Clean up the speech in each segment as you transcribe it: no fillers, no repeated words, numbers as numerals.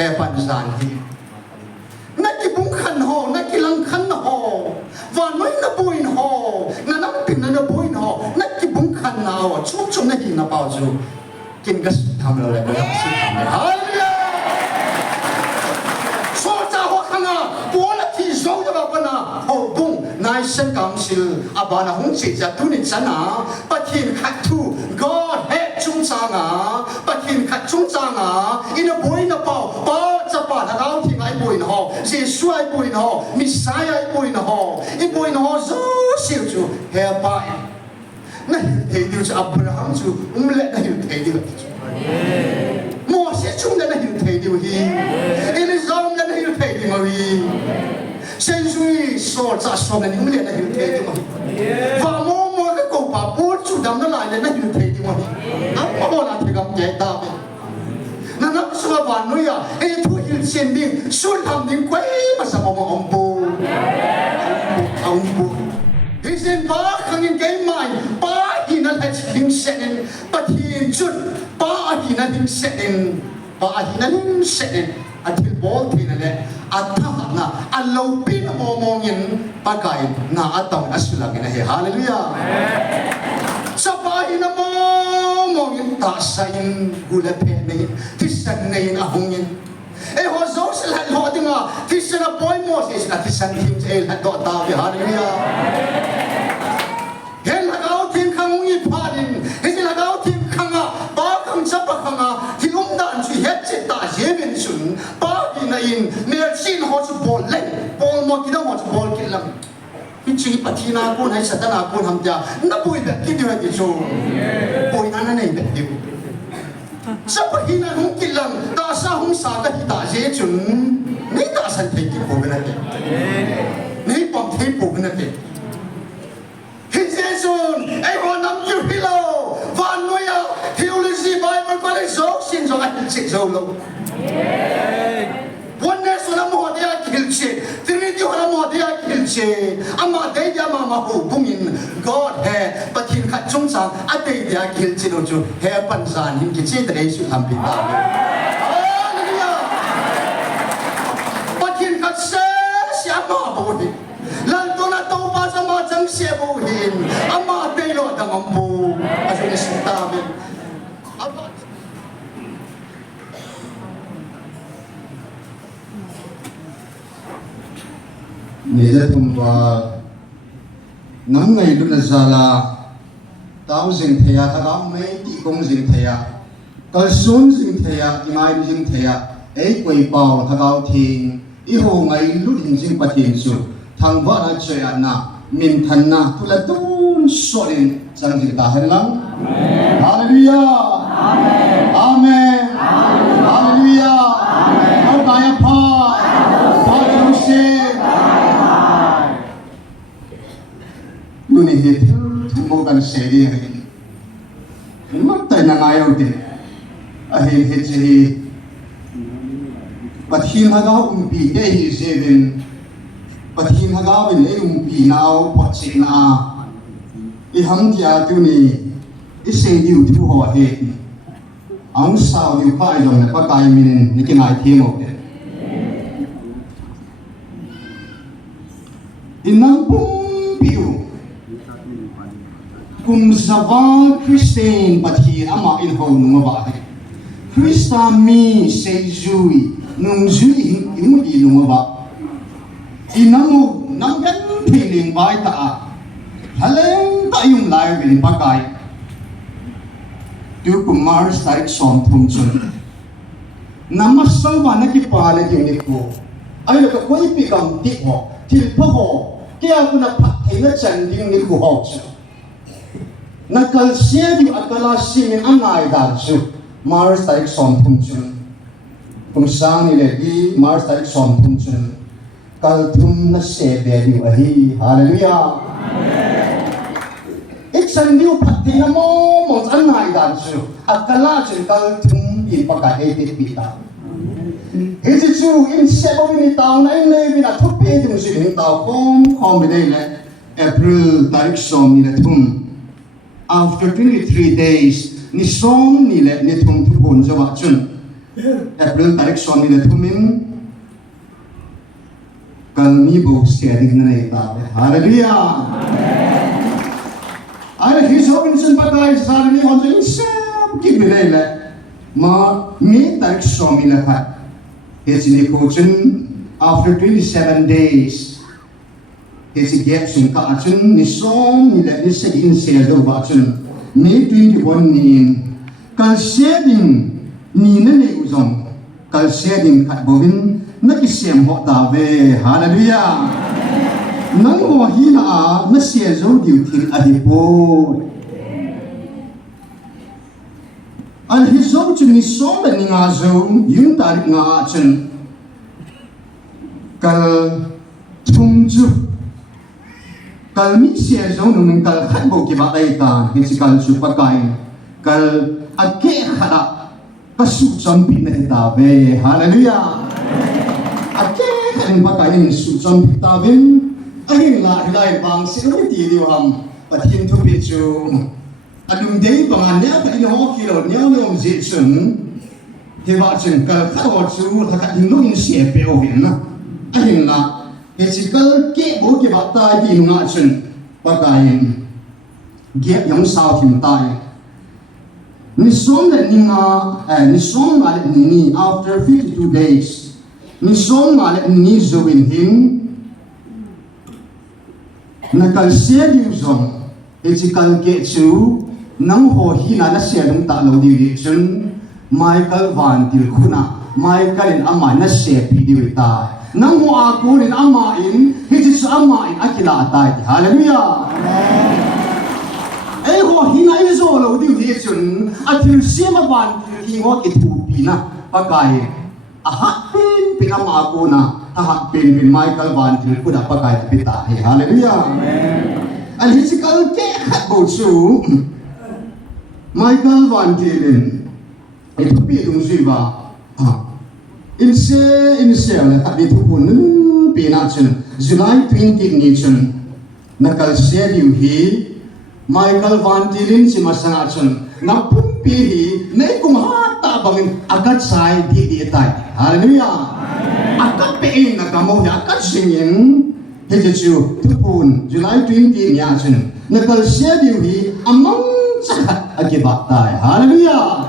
he pan zan hi na ki bung khan ho na ki lang khan ho wa noi na buin ho na nam pin na buin ho na ki bung khan na ho chung chung na ki na pao chu kin gas tham lo le ko si tham hallelujah so cha ho khanga bola thi zo da ba na ho bung nai sen kam sil abana hung chi cha tu ni chana pathin khat thu god he chung changa pathin khat chung changa in a boy na pao pa cha pa na gao thi ngai boy na ho si suai boy na ho messiah boy na ho I boy na ho zo siu chu he pa na he diu cha abraham chu le na hiu the diu mo si chung na hiu the diu hi in zong na hiu the diu ma wi sen sui so cha so na hiu le na hiu the diu ma va mo mo ka ko pa pu chu dam na lai le na hiu the diu ma a mo na the gam je ta na na so ba no ya e thu hiu chen ding sul tham ding kwai ma sa mo om pu ông bu Hisen ba khangin kai mai ba hina la ching sen pa hin chut ba hina hing sen ba hina hing sen atil bol thina le atha na allo pin mo mongin pa kai na atong asula kina he hallelujah sa ba hina mo mongin ta sain gula pe nei tisan nei ahungin e ho zo sel han ho dinga tisana boy moses na tisan him el ha do ta bi hallelujah hen la gao tin khang ngi phanin he la gao tin khanga ba khang cha pa khanga thilum dan chi het che ta je ben sun ba ina in mer sin ho chu bol le bol mo ki da mo chu bol ki lam ki chi pathina ko nai satana ko ham ja na pui da ki di ha ki chu pui na na nei da ki sa pahina hung kilang ta sa hung sa ka hi ta je chun nei ta san thei ki po na ke nei pom thei po na ke hi je chun ai ho nam yu hilo van no ya theology bible college zo sin zo ai chi zo lo oneness na mo dia kilche trinity na mo dia kilche ama de ya ma ho bungin god he pathin khat chung sang ate dia kilche no chu he pan san him ki che de su tham pi ta hallelujah pathin khat se sia ma bo ni lan to na to pa sa ma chang se bo hin ama te lo dang om bo asu ni su ta be Nila tumba nam ngày lúc là zala tao dừng thea thằng mấy tí công dừng thea cái xuân dừng thea imai dừng thea ấy quay bao thằng thiên ý hồ ngày lúc dừng bắt thiên su thằng vợ là chơi ăn na min thân na tu là tuôn soi sang dừng ta hết lắm hallelujah amen hallelujah ông kaya pa pa Jose ni he mo kan se ri he mo tai na ngai au ti a he he che pathin ha ga pi ke hi seven pathin ha ga ben le pi nau pa chi na I ham tia tu ni I se diu tu ho he ang sao diu pa jong na pa kai min ni ke nai thi mo de inang pum piu kum zawang Christian pathi ama in ho nung ba he Christa mi se zui nung zui in di nung ba inamu nang gan philing bai ta haleng ta yung lai bin pakai tu kumar sai som thum chun namasaw ba na ki pa na ki ni ko ai ka koi pi kam ti ho til pho ho kya ku na phat thei na chan ding ni ko ho na kal sia di akala simin angai dar su mar sai som thum chun kum sang ni le di mar sai som thum chun kal thum na se be di ahi hallelujah ik san diu phat thei na mo angai dar su akala chun kal thum I paka e ti pi ta Is it true in seven minutes down and maybe not to pay the music in town home April tarik som ni thum after 23 days ni som ni le ni thum tu bon jawa chun April tarik son ni thumin kalmi bo sharing na ita hallelujah ai his Robinson pakai sarni on the same kibile ma me tarik son ni la khat his ni coaching after 27 days his gap sun ka achun ni som ni la ni se in se do ba achun me 21 ni kal sharing ni na ne uzong kal sharing khat bovin na ki sem ho ta ve hallelujah nang ho hi na a na se zo diu thil a di po al hi zo chu ni som ni nga zo yun ta ri nga chen kal thum chu kal mi se zo nu min kal khat bo ki ba dai ta hi chi kal chu pa kai kal a ke khara Pasu champi na itabe, hallelujah. Ake kanin ba kanin su champi tabin, ahin la hilai bang sino ti diwam patin tu bichu. Adum dei bang anya kanin ho kilo nyao nyom zitsun. Hewa chen kal khaw chu thakat nung sie pe ovin na. Ahin la hechikal ke bo ke ba ta di nga chen ba kain. Ge yong sao tim tai. Ni som le ni nga ni som ma le ni after 52 days ni som ma le ni zo in him na kal se di zong e chi kal ke chu nang ho hi na na se dong ta lo di chun Michael Van til khuna Michael in ama na se pi di ta nang ho a ko in ama in hi chi ama in akila ta hallelujah amen ai ho hina i zo lo diu thi chun a thil siama ban thi ngo ki thu pi na pa kai a ha pin ma ko na a ha pin Michael Van thil ku da pa kai pi ta he hallelujah amen al hi sikal ke khat bo chu Michael Van thil ai thu pi dung sui ba in se la ta bi thu kun pi na chun July 20 ni chun nakal se diu hi Michael Van Tilin si masanga chun na pumpi hi nei kum ha ta bangin akat sai di tai hallelujah akat pe in na kamo ya akat singin he chu tupun July 20 nya chun nakal sia diu hi among sa akibat tai hallelujah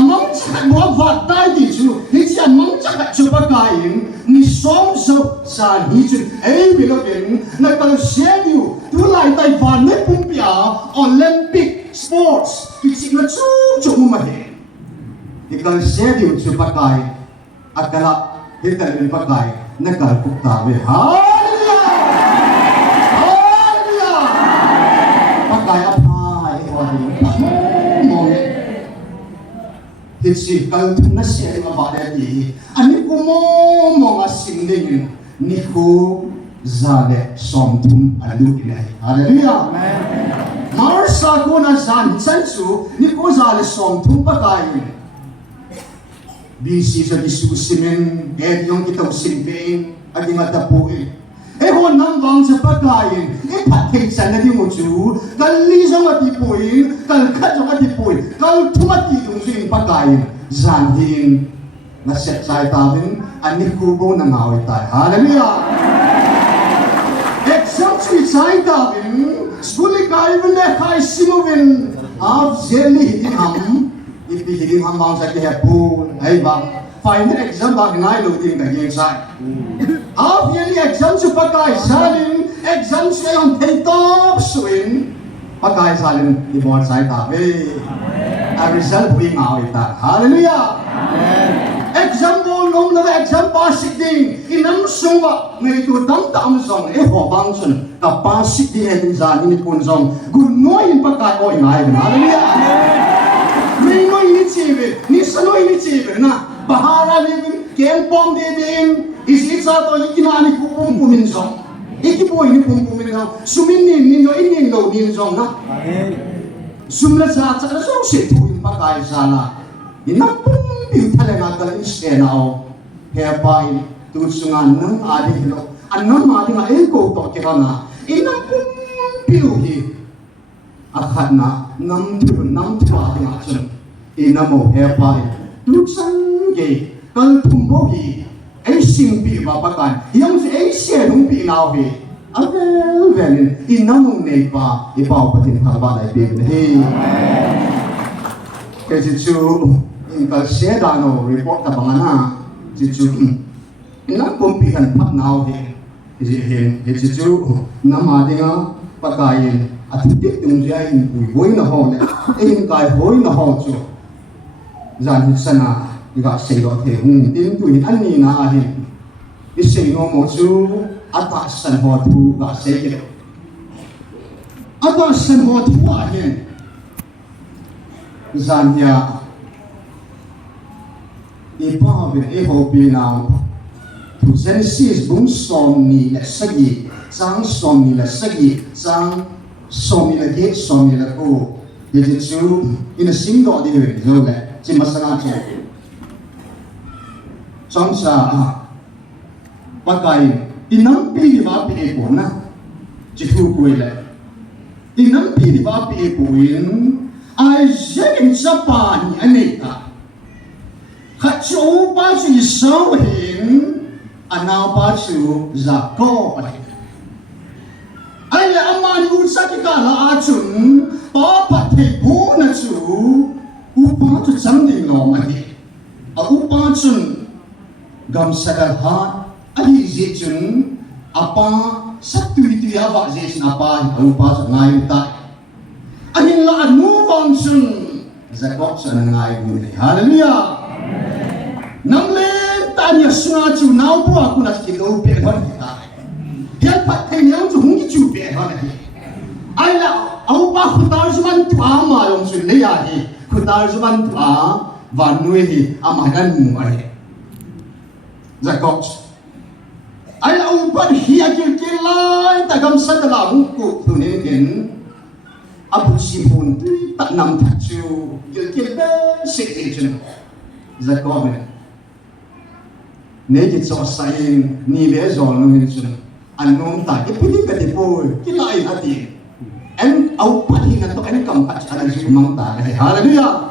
among sa mo va tai di chu hi si among sa chu ba kain ni som so sa hi chu ei bilogen nakal sia diu tu lai tai van ne pumpia Olympic sports ki chi na chu ma he ikal se diu chu pakai akala hikal ni pakai nakal pukta ve hallelujah hallelujah pakai apai mo Hisi kal tu na se ma ba de ani ko mo nga sing ding ni ko zale som tum alu ilai hallelujah amen marsa ko na san sansu ni ko zale som tum pakai bisi sa disu simen et yung kita usilbein agi matapu ho nam wang sa pakai pathei san na di mo chu kal li sa matipuin kal khat sa matipuin kal thumati tung sing pakai zan din na set sai tawin ani kubo na ngawi tai hallelujah Example sai tawin skuli kai vne khai simovin av zeli ham ipi hiling ham bang sa ke pu ai ba final exam ba ngai lo tin ka yeng sai av yeli exam su pakai salin exam se on thei top swing pakai salin di bon sai ta ve a result we ngawi ta hallelujah amen example nong la exam pasik ding inam sungwa ngai tu dam tam song ho bang sun ka pasik di he zan ni kun song gun noi in pakai oi ngai hallelujah amen noi ni chive ni sanoi ni chive na bahara living ken pom de ding isi sa to ikina ni kupum kumin song ikipo ni pum kumin song sumin ni no in lo ni song na amen sumla sa sa so se tu in pakai sala inam Yung talaga talagang isenao, kaya pa tusungan ng adik lo, anong adik nga eko to kira na, inang piluhi, akad na, nam tuwa adik nga siya, inamo, kaya pa tusan kì cần thùng bố kì ấy sinh bị vào bác can yang sẽ ấy xe đúng bị nào về anh về nên in nó nông này và đi bảo bát thiên thằng ba đại bị này cái gì chú in cái xe đàn nó report cả bằng anh gì chú in nó cũng bị hành phát nào thì cái chú nằm ở đây á bác cái à thực tiết tung ra in bùi nó hồ này in cái hối nó hồ chú dàn hết sana gak sei lo the hung tin tu hin ani na hin isei no mo chu ata san ho thu ga sei ke ata san ho thu a hin zan ya e pa be e ho be na tu Genesis bung som ni la sagi sang som ni la sagi sang som ni la ge som ni la ko ye chu in a single di ve zo le chi masana che trong sa bác cái in nắm pi đi vào pi của na chỉ thu quỳ lại in nắm pi đi vào pi của in ai dễ in sa pa ni anh ấy ta khát chú ba chú sáu hình anh nào ba chú giả co anh là anh mà đi sa cái cả là chúng ba bắt thầy bố na chú u ba chú chẳng đi lo mà đi u ba chú gam sadar ha ahi zechun apa satu itu ya ba zechun apa rupa sangai ta ahin la move on sun zakot sangai gu ni haleluya namle tanya sunga chu nau bu aku na ki do pe ban ta hian pat thai nyang chu hung chu pe ha ni ai la au ba khu tar zuban tu a ma long sun le ya hi khu tar zuban tu a van nuôi hi ama dan mu ai Zakot. Ai lau ban hiya kil lai ta gam sadala hungku tu ne ken abu sipun ta nam tha chu kil be se e chen Zakot ne ki so sai ni be zo no ni chen an nom ta ki pudi ka ti po ki lai ati en au pa hi na to en kam pa cha na ju mang ta hallelujah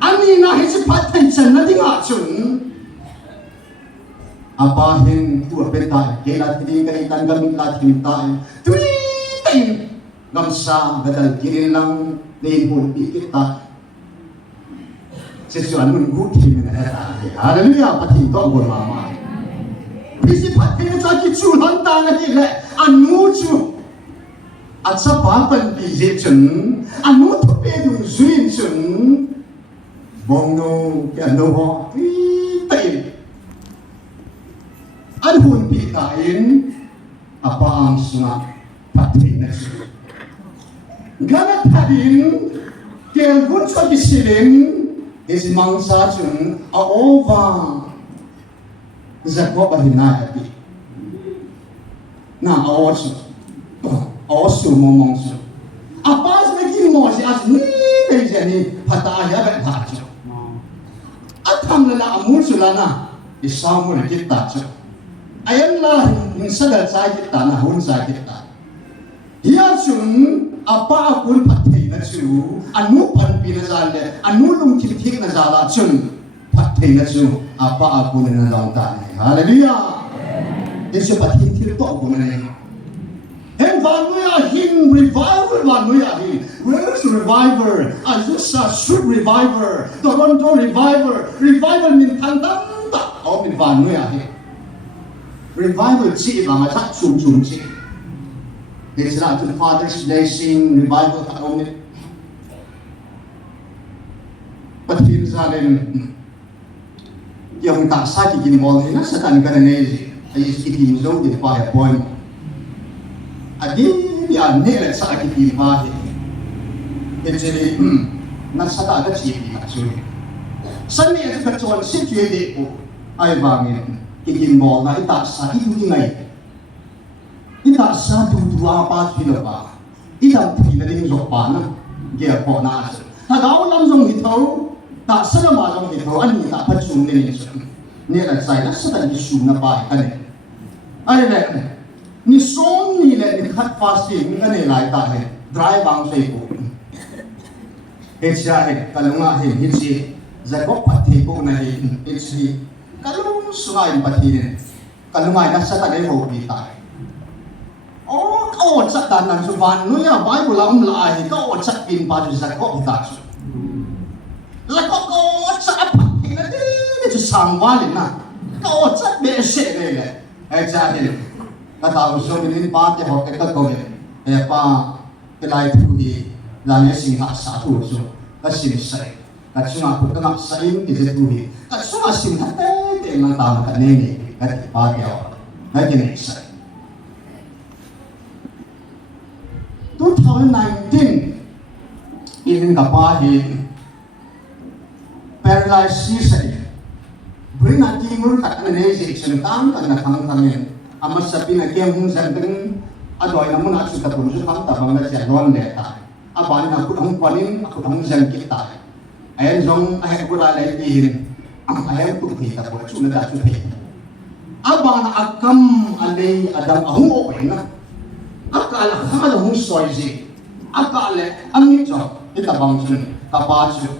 ani na hi se pat thai chen na dinga chun apa hin tu apeta ke la tin kai tan gam la tin ta tui tin gam sa gadal kirin lang nei hon pi ki ta se chuan mun gu thi na ta hallelujah pati to gon ma ma pisi pati cha ki chu han ta na hi le anu chu at sa pa pan pi je chun anu tu pe du zuin chun bong no ke no ho tui tin anh hồn bị tại apa ang sunga patri na su ganat hadin kel gun sa kisilin is mangsa chun a ova zakwa bahina ati na awasu momong su apa sebagai mo si as ni ni pata ya ba ta chu atam la amul sulana isamul kita chu ayan lah sadar sa kita na hun sa kita hiya chun apa akul pathai na chu anu pan pi na zale anu lung thik thik na zala chun pathai na chu apa akul na long ta ni hallelujah yesu pathai thil to ko na ni hen van ya hin revival van ya hi where's revival azusa shoot revival toronto revival min thandam ta au min van ya hi revival chi là mà chắc chung chi thì là to Father's blessing revival ta ông ấy bắt phim ra lên yung ta sa ki ginmol ni nasa tan ka na ni ay ikin zo di pa point adi ya ne la sa ki pi pa he actually nasa ta ka chi actually san ni ka chon si ki de ko ay bangin kikin mo na ita sa itu ngay ita sa tuwa pa kilo pa ita pina din zo pa na ge po na ta daw lam zong hito ta sa na ma zong hito ani ta pa chung ni ni la sai na sa ta ni shu na pa ka ne ai le ni som ni le ni khat fasting ka ne lai ta he dry bang sai ko e cha he kalunga he hi si giờ có phát thị bộ này ít gì cái lúc suy phát thị này cái lúc này nó sẽ ta cái hồ bị tại ô chắc đàn năng suy van nuôi à vài bữa làm lại có ô chắc in bao giờ có bị tại là có chắc phát thị này chứ sang vào lên na có ô chắc bé sẽ đây này ai cha thì cái tàu số mình ba cái học cái câu này ba cái lại thu đi là những sinh hoạt xã hội số cái sinh sản cái sinh hoạt của các bạn xã hội thì sẽ thu đi cái sinh hoạt sinh hoạt thì nó tạo cái này cái ba cái cái này sản 2019 in kapahin paralysis bring a timur organization tam kan nakang kangin amas sabi na kiyang hung sandeng adoy namun at sa tapos sa tabang na siya doon leta aban na kutang panin kutang jang kita ayan zong ayan kuralay dihin ang ayan tukita po sunod at sunod aban akam alay adam ahung okay na akala akala hung soyzi akala ang ito itabang sun kapasyo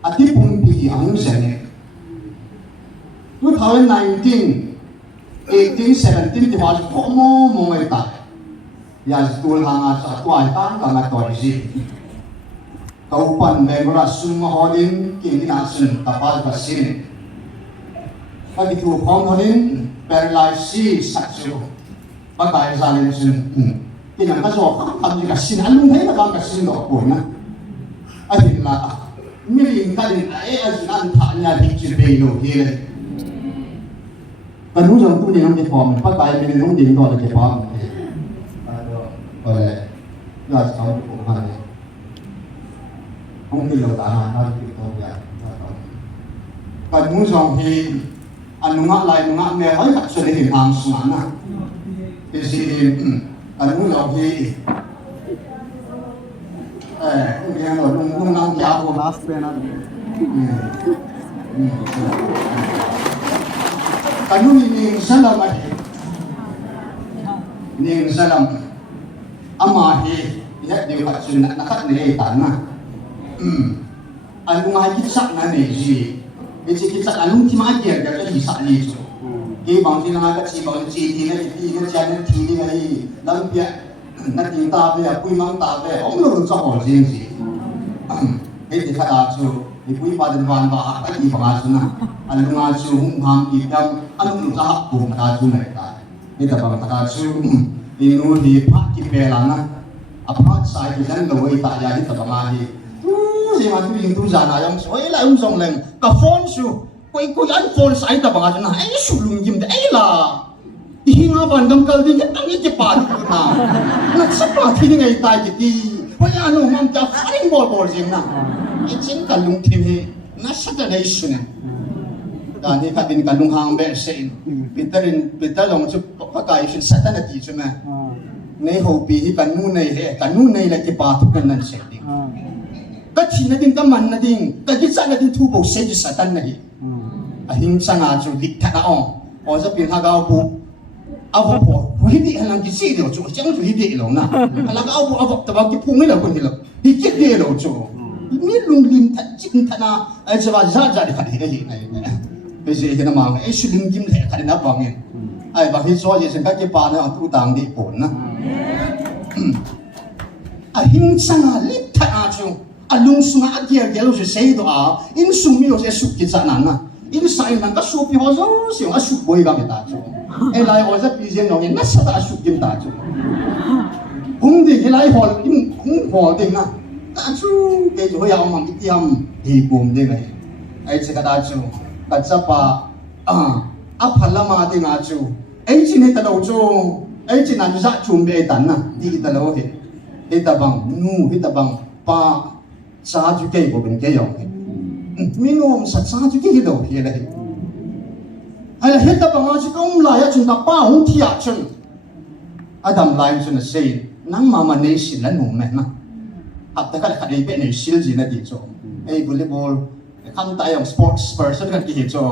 at ipong pi ang sene 2019, 18, 17, di ba po mo mga ita? Yan, school hanga sa kwaltan, kang atoy si. Kaupan, memora sumahodin, kininasun, kapal pasin. Pagkikupong hodin, paralyzed si saksyo. Pagkaya sa alin sun, kinangkaso, kami kasin, alung hay na kang kasin do po na. Ay, na, miling ka din, ay, asin, niya, di kibelo, here. Kan hujung tu dia nak form, pakai minum dia tu ada form. Oleh, dah tahu bukan. Mungkin lo tahan ada itu ya. Kan hujung ni, anu ngak lain ngak merah tak sudah hilang semua. Di sini, kan hujung ni, dia orang orang jauh last pena. Kanun ini salam aja, ini salam, amahi, ya dia kat sunat nak ni tanah, alung aja kisah nane ji, kisah alung cuma aja dia kisah ni tu, dia bangsi nak kat si bangsi ni jangan ti ni, lalu dia nak tinggal dia, pui mang tak dia, orang lu cakap orang sini, dia kata tu. Ipui pada tuan bah apa di pengasuna, alung asu ham ikan, alung lahap pun asu mereka. Kita bang asu inu di pak kipelana, apa saya kisan loi tak jadi terbangani. Si matu itu jana yang soalnya lah song leng, ka phone su, koi phone saya terbangani, sulung jim lah. Ihinga ban gangkal di kita ni cepat na. Nak cepat ini ngai tai jadi. Wala anu mam ta faring bol jim na. Icin kalung tim nasa donation dani kadin kalung hang be sein Peter long chu pakai sin satan ati chu na nei ho pi hi kanu nei la ki pa tu kan nan se ding ka chi na din ka man na ding ka ki sa na din tu bo se ji satan na hi a hing sanga chu dik tha na o sa pin ha ga bu avo po hi di halang ki si de chu chang chu hi de lo na ala ga bu avo ta ba ki pu ngi la kun hi lo hi ki de lo chu ni lung lim thật chính thật na ai sẽ vào ra ra để khởi cái gì này bây giờ cái nào mà ai suy lim kim thể khởi nó bằng nghe ai bảo khi so gì xem các cái bà nó tu tàng đi bổn na à hình sang à lít thật à chung à lung sung à kia kia lúc sẽ xây đó in sung mi lúc sẽ sụp cái sản na in sai năng cái sụp thì họ rồi xíu à sụp bôi cái người ta chung ai lại họ sẽ bị gì nó nghe nó sẽ ta sụp kim ta chung hung thì cái lại họ in hung họ thì na asu ke jo ya mang itiam hi bum de ngai ai che kada chu ka chapa a phalama de nga chu ai chi ne ta lo chu ai chi na za chu be tan na di ta lo he ta bang nu he ta bang pa sa ju ke bo ben ke yong mi nom sa ju ke lo he le ai he ta bang a chu kom la ya chu na pa hung thi a chen adam lai chu na sei nang ma ma ne sin la nu me naแต่ก็ขัดในเป็นในชิลจีนั่นดีจ้ะไอ้วอลเลย์บอลขั้นตายของสปอร์ตเพอร์ซันกันกี่จ้ะ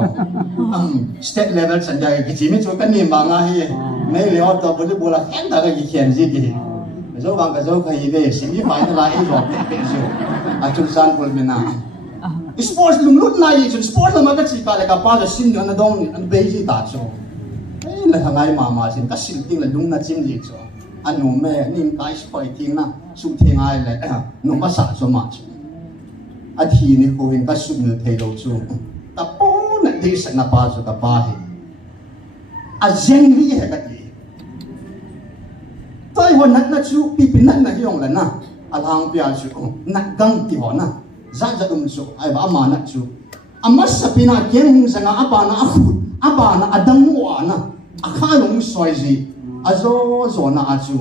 สเตทเลเวลสัญญากี่ทีไม่จ้ะกันนี่บางอ่ะเฮ้ไม่เลี้ยวตัววอลเลย์บอลแข่งแต่ก็กี่เขียนจีกี่จ้ะบางก็จ้ะเคยไปสิ่งที่ฝ่ายนั่นแหละไอ้หลอกเป็นจ้ะอาจุลซันบอลเมน่า sports lung lut nai chun sports lama ka chi ka le ka pa jo sin an dong an be ji ta cho la hangai mama sin ka sil ting la lung na chim ji cho anu me ning kai spoi ting na su theng ai le no ma sa so ma chu a thi ni ko hin ka su nu thei lo chu ta po na di sa na pa chu ka pa hi a zeng hi he ka ti tai hon nat na chu pi pin nat na hiong la na a lang pia chu na gang ti ho na za za chu ai ba ma na chu amas sa pina keng sa nga apa na akhut apa na adang wa na akha long soi ji azo zo na achu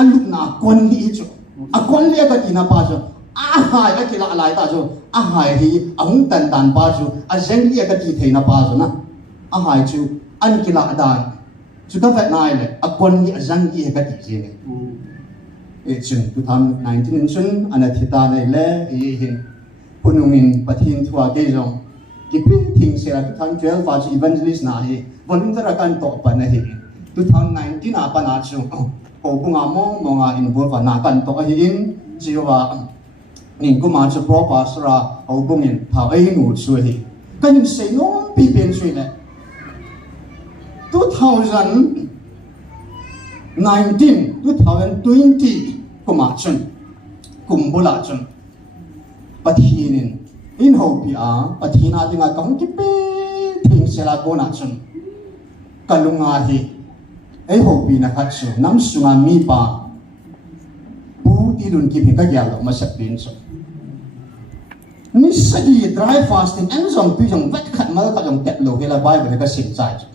alup na kon li chu a kon li ka ti na pa chu a hai ka kila lai ta chu a hai hi ahung tan tan pa chu a zeng li ka ti thei na pa chu na a hai chu an kila dan chu ka vet nai le a kon li a zang li ka ti ji ne e chun 2019 chun ana thita nei le e hin punungin pathin thua ke jong ki pi thing se ra 2012 fa chu evangelist na hi volunteer kan to pa na hi 2019 a pa na chu ko bunga mo nga involve na kan to hi in jiwa ning ko ma chu pro pastora au bungin tha ai nu chu hi kan se no pi pen chu le 2020 ko ma chun kumbula chun pathinin in ho pi a pathina dinga kong ki pe thing sela ko na chun kalunga hi ai ho pi na khat chu nam sunga mi pa pu ti lun ki ka ya lo ma sak pin chu ni sagi dry fasting and zong pi jong vat khat mal ka jong tet lo hela bible ka sim chai chu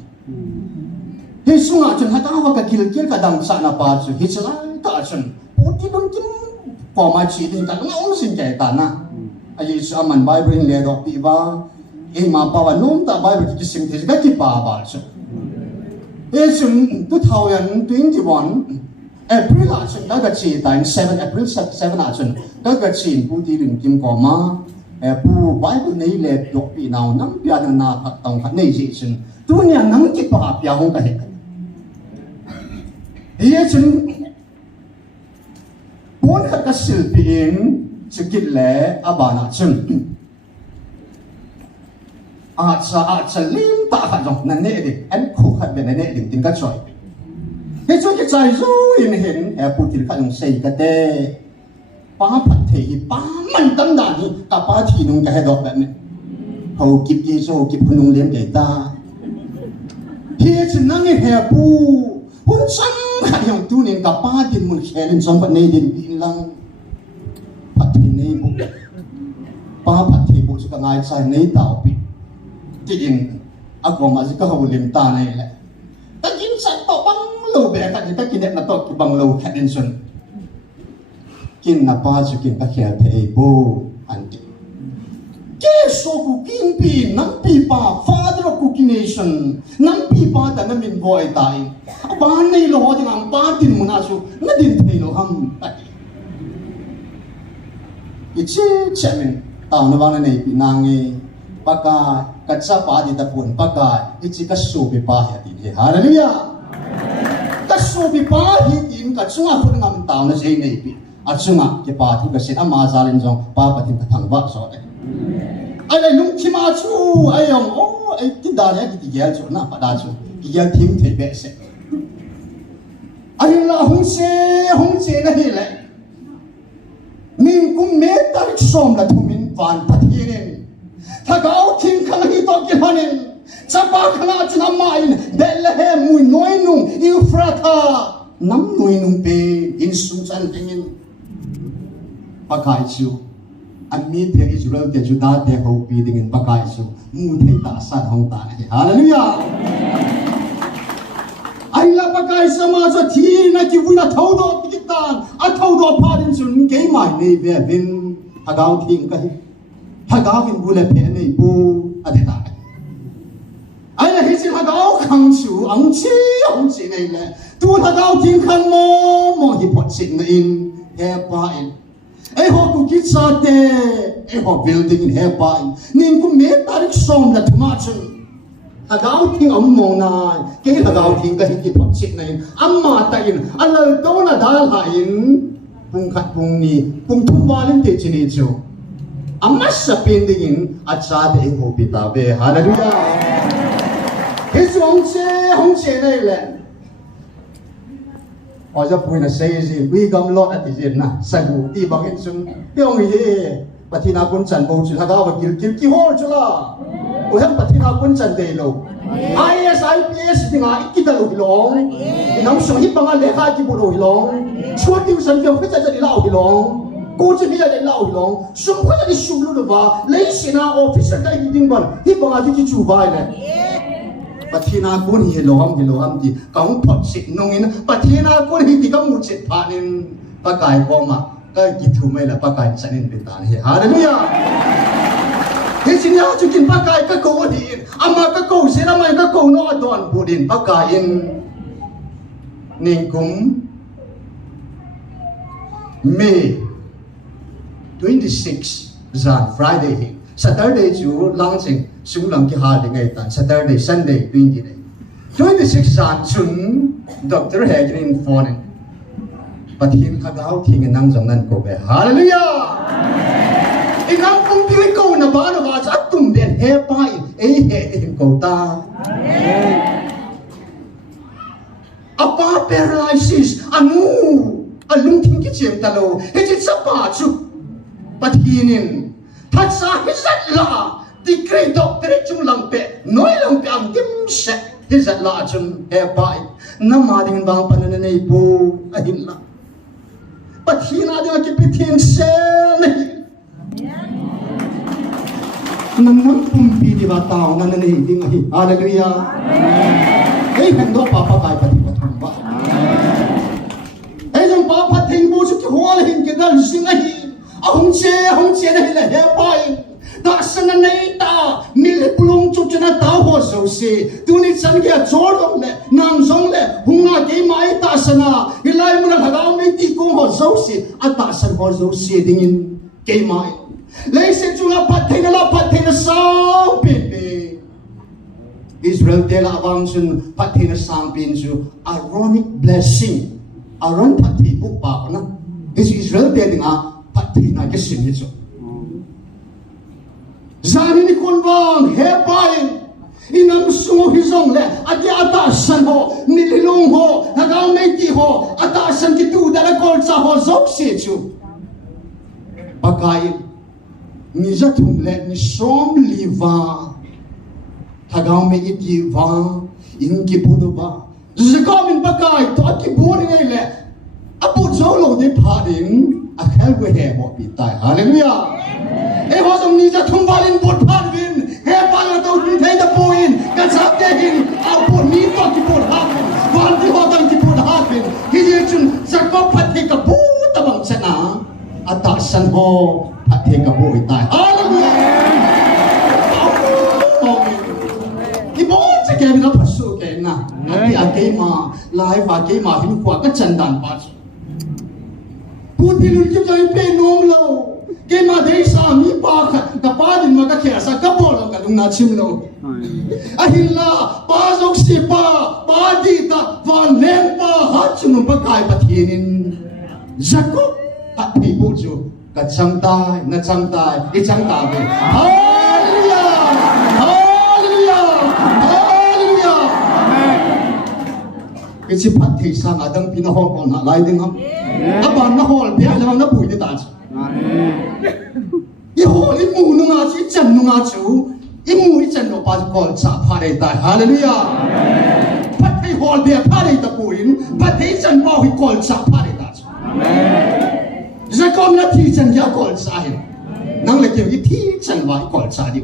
hi sunga chun hata wa ka kil ka dang sa na pa chu hi chla ta chun pu ti lun kim ko ma chi din ka ngong sin kai ta na ai chu aman bible le do pi ba e ma pa wa nom ta bible ki sim the ka ki pa ba chu e chun 2021 April a chun ka chi time 7 April 7 a chun ka chi pu ti lun kim ko ma e pu bible nei le do pi naw nam pya na phat tong khat nei ji chun tu nya nang ki pa pya hong ka he ye chun pon khat ka sil pi in chikit le abana chun a cha lim ta khat jong nan ne de an khu khat be ne lim tin ka choi he chu ki chai zu in hin e pu ti khat jong sei ka te pa phat thei pa man tam da ni ka pa thi nung ka he dok ba ne ho kip ji so kip phunung lem ke ta he chun nang he pu hun sam khat jong tu nin ka pa tin mun khelin som pa nei din pi lang phat thi nei bu pa phat thi bu chu ka ngai sai nei tao pi ti in a ko ma ji ka ho lim ta nei le ta kin sai to bang lo be ka ji ta kin na to ki bang lo khat in sun kin na pa chu kin ka khel the bo an ti ke so ku kin pi nam pi pa father of cooking nation nam pi pa ta na min boy tai ba nei lo ho ding am pa tin mun a su na din thei lo ham ta ichi chamin taw na wang nei pi nangi paka katsa pa di ta pun paka ichi ka su pi pa ya ti he hallelujah ka su pi pa hi tin ka chunga phun ngam taw na sei nei pi a chunga ke pa thu ka sin ama zalin jong pa patin ka thang ba so de ai lai lung chi ma chu ai yong o ai ti da ne ki ti gel chu na pa da chu ki gel thim thei be se ai la hong se na hi le min kum me tar som la thumin van pathirin thagau thing khang hi to ki hanin chapa khana chna main bethlehem mui noinung Euphrata nam noinung pe in sum chan tingin pakai chu ami the Israel te Juda te ho pi dingin pakai chu mu thei ta sa hong ta ne hallelujah ai la pakai sama cho thi na ki wina thau do ti tan a thau do pa din chun ke mai nei ve vin thagau thing ka hi thagau vin bu le phe nei bu a de ta ai la hi chi thagau khang chu ang chi nei le tu thagau thing khang mo hi phot sin na in he pa in ai ho ku ki cha te ai ho building in he pa in nin ku me tarik som la thma chun thagau thing am mo na ke thagau thing ka hi ki phot sin na in amma ta in alal do na dal ha in pung khat pung ni pung thum walin te chini chu amma sapin dingin acha de ho pita be hallelujah his hong che nei le o ja pui na sei ji we gam lot at is na sagu ti bang in sung yong ye pathina kun chan bo chu thaga ba kil ki hol chula o hem pathina kun chan de lo IS IPS dinga ikita lo hilong inam sung hi banga le kha ki bu lo hilong chua ti san kyong phe cha cha di lao hilong cô chỉ bây giờ để lao lòng, xung quanh là đi xung luôn được vào, lấy xin à officer cái gì đinh bẩn, hi bằng ai đi chủ vai này, bắt thiên na quân hi lo ham thì, cõng phật xịt nông in, bắt thiên na quân hi thì cõng một xịt phạt in, bắt cài qua mà, cái kỹ thuật mấy là bắt cài chân in bên tai hi, hallelujah, hi xin nhá chú kinh bắt cài cái câu thì, ama cái câu sẽ làm cái câu nó toàn bộ đến bắt cài in, nên cũng May 26 Zan Friday Saturday chu langsing sung lang ki ha de ngai tan Saturday Sunday 26 Zan chun Dr. Hedrin phone pathin khagau thing nang jong nan ko be hallelujah inang kung pili ko na ba sa tum den he pa he ko ta apa paralysis anu alung thing ki chem talo he chi sapa chu pathinin thật sa hi zat la ti krei doctor chung lam pe noi lam pe am tim se hi zat la chung he pai na ma ding bang pan nei bu a hin la pathina de ki pithin se nei nam pum pi di ba taw nan nei ding a hi hallelujah ei han do pa kai pathi pathum ba ei jong pa pathin bu su ki hol hin ke dal sing a hi hong che này là he pai ta san nei ta mil plung chu chana ta ho so se tu ni san ke chor dom le nang song le hunga ke mai ta sana hilai mun la ga me ti ko ho so se a ta san ho so se ding in ke mai le se chu la pathina sa pe pe Israel de la bang sun pathina sang pin chu ironic blessing aron pathi bu pa na is Israel de dinga pathina ke sin ni chu zani ni kon bang he pai inam sungo hi zong le ati ata san ho ni lung ho naga me ti ho ata san ki tu da la kol sa ho zok se chu pakai ni za thum le ni som li va thagao me ti va in ki bu do ba zaka min pakai to ki bu ni le apu zo lo de pha ding a khel we he mo pi tai hallelujah e ho dong ni za thum balin bot phan win he pa la to ni thei da puin ka chap te hin a pu ni to ki bot ha wan ti ho dang ki bot ha win hi je chun za ko phathi ka bu ta bang chana ata san ho phathi ka bu tai hallelujah ki bo che ke na phasu ke na ati a ke ma live a ke ma hin kwa ka chandan pa Puti lul kim jai pe nom lo ke ma dei sa mi pa kha ka pa din ma ka khia sa ka bol ka lung na chim lo a hilla pa jok si pa di ta van len pa ha chum pa kai pa thinin jacob ta thi bu chu ka chang tai na chang tai i chang ta be hallelujah hallelujah hallelujah cái chi phát thị sang ở đằng pin hol còn lại đừng không aban na hol bia lang na bui de ta i hol i mu nu nga chi chan nu nga chu i mu i chan no pa kol cha pha de ta hallelujah pat thei hol bia pha de ta puin pat thei chan pa hi kol cha pha de ta za kom na thi chan ya kol cha hi nang le ke i thi chan wa kol cha di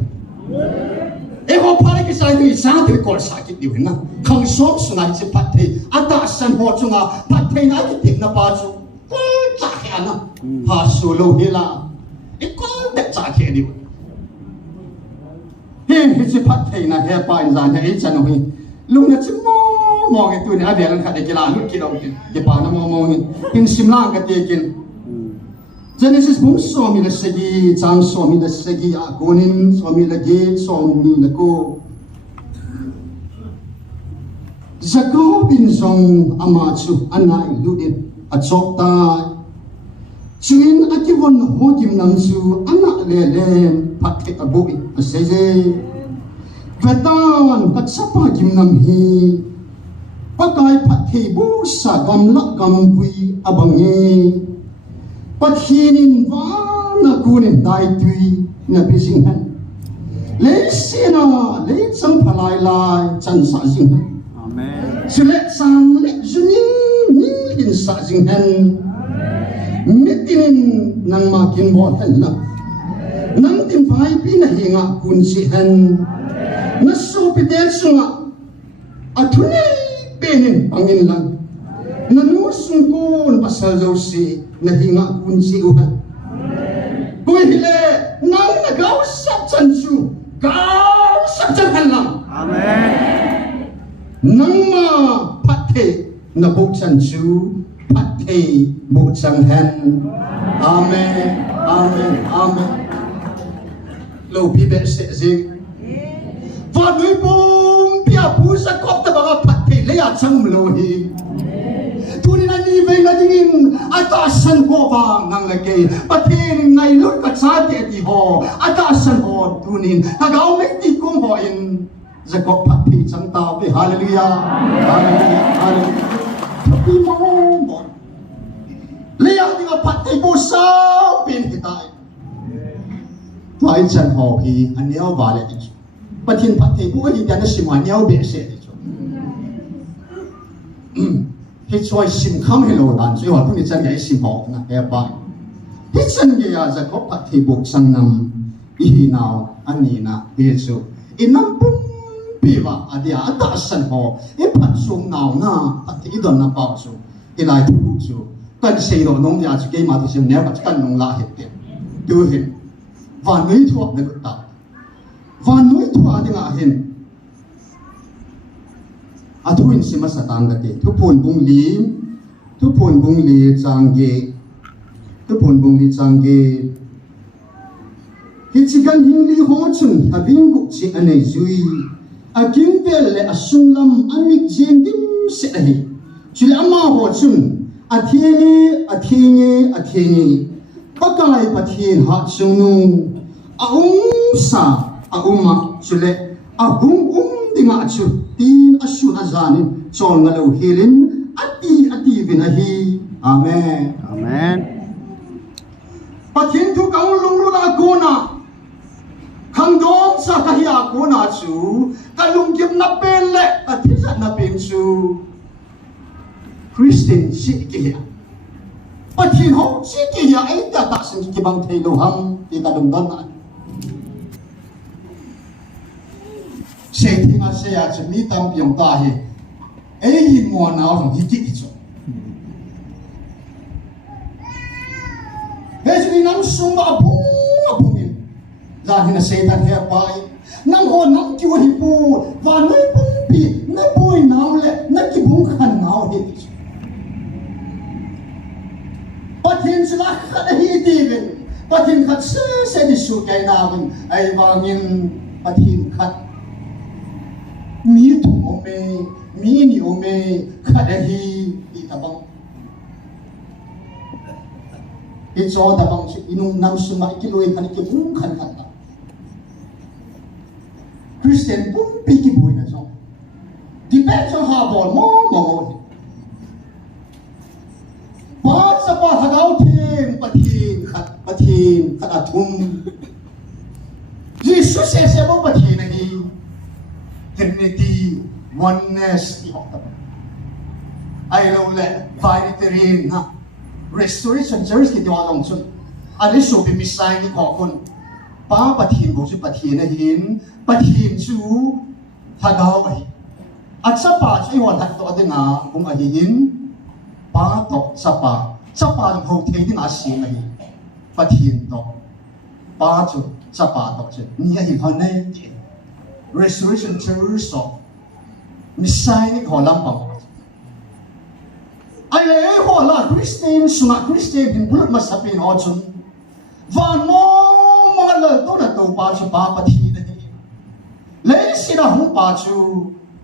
e ho pare ki sai ni sa de kol sa ki diu na khang sok sunai chi pat thei ata san ho chunga pat thei na ki tik na pa chu kol cha he na ha solo hila e kol de cha ke diu he chi pat thei na he pa in zan he chan ho lung na chi mo ke tu ni a de lan kha de ki la lut ki dong ki pa na mo ni pin sim lang ka te kin Genesis bung so mi la segi chang so mi la segi a gonin so mi la ge so mi la ko Jacob bin zong ama chu anai ludin a chok ta Chuin akivon ho kim nang su anak le le paket abui aseze vetan katsapa kim nam hi pakai pathei bu sa gam la gam bui abangi pathinin wa na kunin dai tui na bising han le sina le chang phalai lai chan sa jing amen sule sang le juning ning in sa jing han mitin nang makin bo han la nang tin phai pi na hinga kun si han na so pi del sunga athuni penin pangin lang na nu sung kun pasal zo si na hinga kun si u han koi hile nang na gau sap chan chu gau sap chan han lang amen nang ma pathe na bok chan chu Pathe bộ sang hen amen amen amen lâu pi bé sẽ gì và nuôi bông bia bù sa cọp ta bằng pathe lấy ăn sang lâu hi tu ni anh đi về na dingin ata san ho bang nang lagi pathe ngai lut ka sa te ti ho ata san ho tu ni agao me ti kum ho in za cọp pathe sang ta be hallelujah hallelujah hallelujah Tapi mau liang di patay po sao pin kita tuai chan ho hi aneo vale ti patin patay po hi dan si ma neo be se ti hi choi sim kham hello dan choi wa puni chan gai sim ho na he ba hi chan ge ya za ko patay bo sang nam hi naw ani na hi chu inam pum piwa adia ata san ho e pat sum naw na patay don na pa chu ilai tu chu kan sei ro nong ya chu ke ma tu sim ne pat kan nong la het te tu hin van noi thuak na ta van noi thua de nga hin a thu in sima satang ga te thu pon bung li chang ge tu pon bung li chang ge hi chi kan hing li ho chun a bing gu chi anei zui a king vel le a sung lam amik jing dim se hi chile ama ho chun athiengi pakai pathin ha sunu sa auma chule dinga chu tin asu azani chol ngalo hilin ati bin hi amen amen pathin tu kaung lungru na kona khangdom sa kahia kona chu kalung kim na pele athisa na pen chu Christian si kia pathin ho si kia ai ta ta sin ki bang thei lo ham ti ka dum don na se thi ma se ya chu mi tam piang ta hi ai hi mo na ong hi ki chu he chu nam sung ba bung in la hin se ta he pai nang ho nang ki hi pu wa noi bung pi na poi naw le na ki bung khan naw hi pathin sila khat hi tivin pathin khat se di su kai nawin ai wangin pathin khat mi tu ome mi ni ome khat hi itabang i cho tabang si inung nam suma ikiloi khan ki bung khan khat ta Christian bung pi ki bui na so depends on how bol mo Pat sa pa hagaw pathin khat athum Jesus says about pathin ni Trinity oneness ti hok ta ai lo le Trinitarian na Restoration Church ki diwa long chun ali so bi misai ni ko kun pa pathin bo chu pathin na hin pathin chu hagaw ai at sa pa chu hon hat to adina kung ahin pa to sapa dong ho thei ding a si mai pathin to pa chu sapa to chu ni a hi hon nei Restoration Church so misai ni ko lam pa ai le ho la Christian suma Christian bin bulut masapin ho chun van mo ma le to na to pa chu pa pathin ni le si na hu pa chu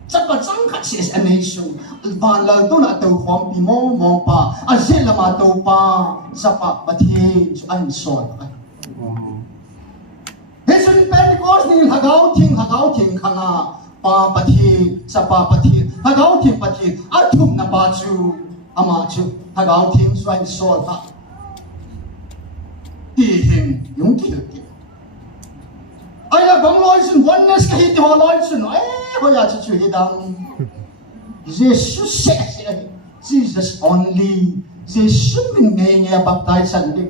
chắc là chẳng khác gì anh ấy xuống và lần tôi là tàu khoáng bị mong pa à dễ là mà tàu pa sắp bắt thì anh soi hết xuân Pentecost ni hagao thiên khang à pa bắt thì sắp bắt thì hagao thiên bắt thì ăn thùng na ba chu ama chu hagao thiên xoay soi pa thì hình yung kia ai là bóng lôi xuân oneness cái gì họ lôi xuân họ ya chú hi dang Jesus Jesus only Jesus mình nghe baptize sẵn đi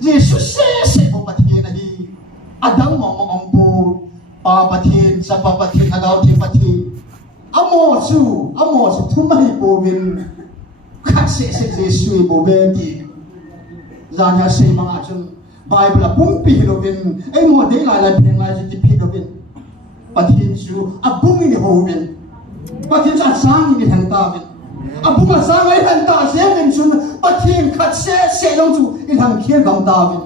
Jesus sẽ có bát thiên này Adam mong ông bố pa bát thiên sa pa bát thiên hagao thiên bát thiên amo su thu mai bố vin khát sẽ Jesus bố về đi ra nhà xây mang chân Bible là bung pi lo vin ai mo dei lai pen lai ji pi lo vin bát thiên su bung ni ho vin bát thiên sa sang ni han ta vin bung a sang ai han ta se vin su bát thiên khát sẽ long chu in han khian gam ta vin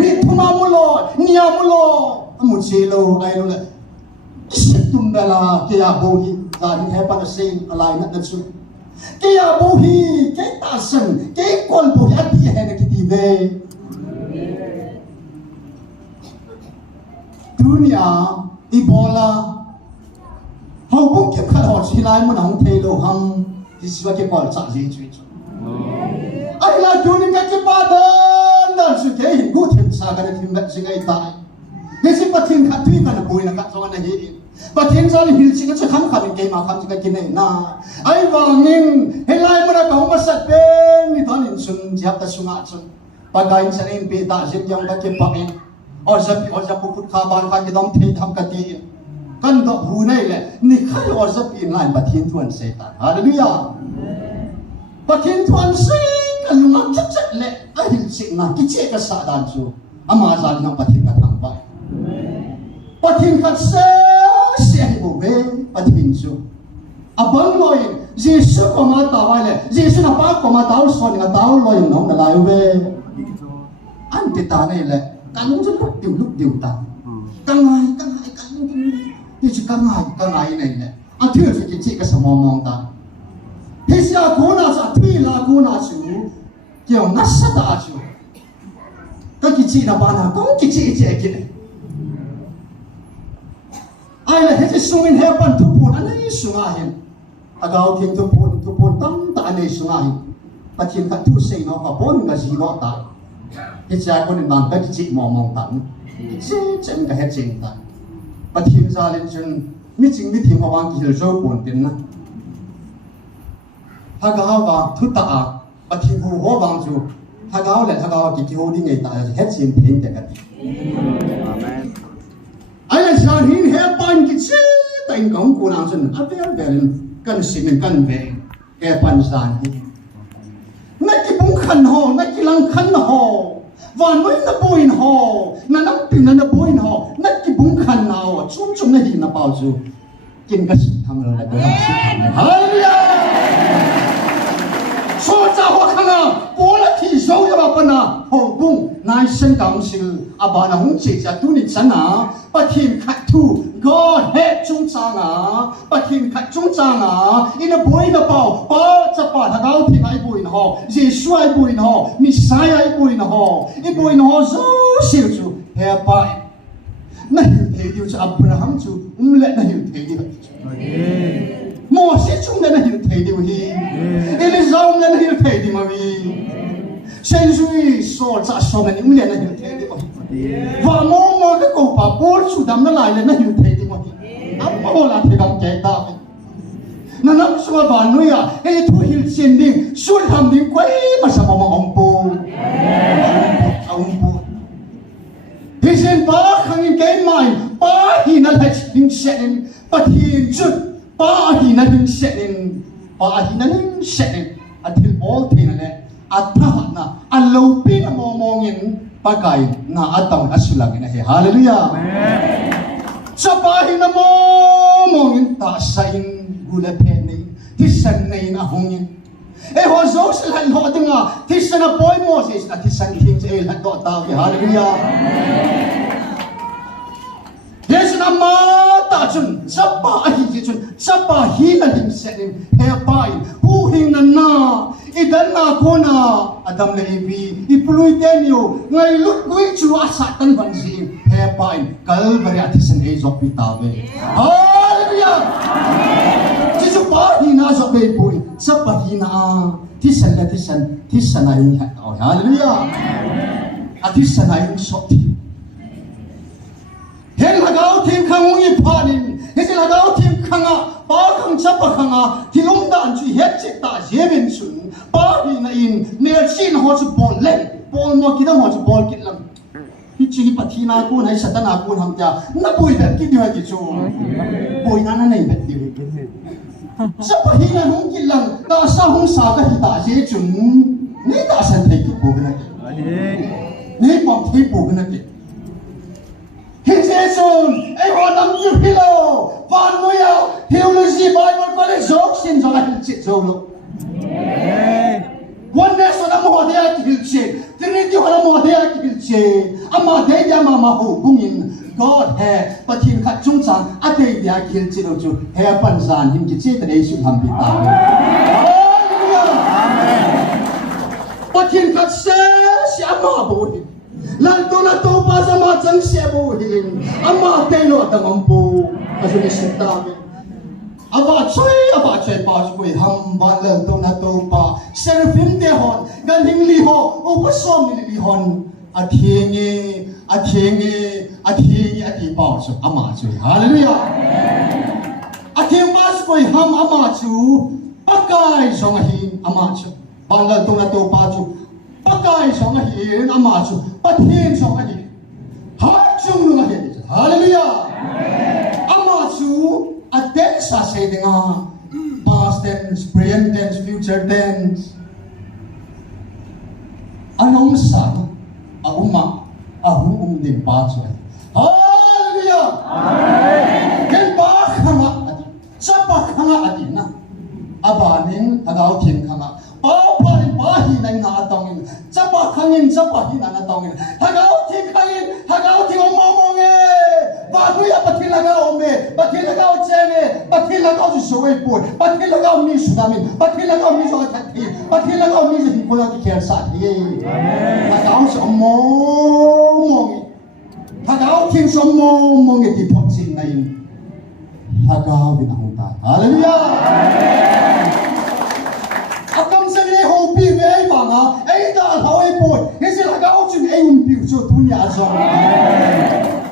ni thuma mu lo nia mu lo mu che lo ai lo la tum da la ke ya bo hi za ni he pa se alai na su ke ya bo hi ke ta san ke kol bo ya ti he na ki ti ve dunia Ebola hầu bốc kiếp khát họ chỉ lại muốn hồng thề lô hằng thì sẽ cái quả trả gì chuyện ai là dunia cái ba đơn đơn sự cái hình cốt thiên sa cái thiên đất sự cái tai cái sự bắt thiên khát thủy cái là bồi là khát cho cái này bắt thiên ra thì sự cái khám khát cái mà khám cái này na ai vàng nên hay lại muốn là cầu mà sát bên thì toàn hình xuân giáp ta sung át xuân pagkain sa rin pita sin yang bakin pakin o sa puput kaban ka kidam tham ka ti kan do hunai le ni khai o sa pin lai pathin thuan setan hallelujah pathin thuan se kan ma chat le a hin sing na ki che ka sa dan chu ama sa na pathin ka thang ba pathin ka se bo be pathin chu abang loi Jesus ko ma tawai le Jesus na pa ko ma taw so ni taw loi no na lai we anh thì ta này là cắn rất lúc điều ta cắn hai thì chỉ cắn hai này nè anh thưa phải chỉ cái什么mong ta thế sao cô nào sao thuê là cô nào chịu kiểu ngắt sát ta chịu cái chỉ là bạn nào cũng chỉ cái này ai là hết sung in hết bạn thu buồn anh ấy sung ai agao thiên thu buồn tâm ta này sung ai và thiên cả thu xây nó và bốn cái gì đó ta cái cha con nên làm cái chị mong tận cái chân cái hết chân ta và thiên gia lên chân mi chính mi thiên hoa kỳ rồi buồn tiền na ha gao và thu ta và thiên hồ hoa vàng chu ha gao lại ha gao cái hồ đi ngày ta hết chân thiên cái amen ai là sao hin hết ban cái chứ tay công của nào chân về cần xin cần về cái ban gian đi nãy cái bung khăn hồ nãy cái lăng khăn hồ và nói là bôi họ, là nắm tiền là bôi họ, nãy cái bung khăn nào, chung là hình là bao nhiêu, kinh cái sự thằng rồi lại cái sự thằng, hallelujah, số cha họ khăn à, bố là thì số cho bà con à, hậu bung, nãy sinh cảm sự, à bà nó không chỉ cho tu nít chân à, bà thiên khát thu, God hết chúng ta à, bà thiên khát chúng ta à, in a bôi na bao, bao cha bà thằng áo thì ai bôi họ, Giêsu ai bôi họ, Messiah ai bôi họ, ai bôi họ số siêu chú, hè bà, na hiểu thế điều cho Abraham chú, lẽ na hiểu thế điều, Moses chúng na hiểu thế điều hi, Elijah na hiểu thế điều mà vi. Sen duy so cha so na nim le na hiểu thế đi mà và mong cái cổ bà bố chủ đam nó lại lên na hiểu thế đi mà amo là thế đam chạy ta na nắm số bà nuôi à cái thu hiểu tiền đi suốt hàm đi quay mà sao mà ông bố thì sen ba khang cái mày ba hi na lại hình sen ba hi chút ba hi na hình sen ba hi na hình sen à thì bố thì này atahat na alopin na momongin pagay na atang asulangin na hallelujah amen sa bahin na momongin ta sa in gulapen ni tisan na in ahongin ho Joseph han ho dinga tisan na boy Moses na tisan king el han do ta hallelujah yes na ma ta chun sa ba hi chun sa ba in he pai hu hin na idan na kona adam le ibi ipului tenio ngai lut gui chu asa tan van si he pai kalvari athisan ei zok pitave hallelujah jisu pa hina zok be pui sapa hina thisan la thisan ai hallelujah athisan ai soti hen hagau thim khang ngi phanin hesi hagau thim khanga pa khang chapa khanga thilum dan chu het chik ta jebin sun pa hi na in ner sin ho chu bol le bol mo kidam ho chu bol kitlam hi chi pathina ko nai satana ko ham ta na pui da ki diwa ki chu pui na nei bet diwi chapa hi na hung kitlam ta sa hung sa ka hi ta je chung nei ta san thai ki po na ki nei pom thai po na ki Hinsesun, ay honam yu hilo, van mo yaw, theology Bible college zok sin zok at hilchit zolo. Oneness wala mo hode at hilchit, Trinity wala mo hode at hilchit, ama de ya mama ho bungin God he, patin kat chung sang ate dia hilchit oju, he pansan him kitchit na isu hambita. Hallelujah. Patin kat se si ama bohin. Lanto na to pa sa mga sang siyabuhin ama telo at ang ampo kasuli sitabi aba choy pa choy hamba lanto na to pa serafim dehon galing liho upasom nilihon at hingi ati pa so ama choy hallelujah at hing pa choy ham ama chu pakay songahin ama choy lanto na to pa choy pakai song ahin amasu pathin song ahin har chung lu ahin hallelujah amasu atek sa say nga past tense present tense future tense anong sa auma ahum din pa so hallelujah ken pa khanga adi sa pa khanga adi na abaning agaw thin khanga Pau parin bahi na nga atongin, chapa khangin na atongin, hagaw ti omomong bago ya pati lagaw me, pati lagaw chenge, pati lagaw si soy po, pati lagaw mi sudamin, pati lagaw mi so athati, pati lagaw mi si hikola ki kersa hi. Hagaw si omomong, hagaw ti omomong ti potsin na yin, hagaw binahunta. Hallelujah. Akam sa ni ho pi me banga ai da ho ai boy hesi hagaw chun ai pi so dunya so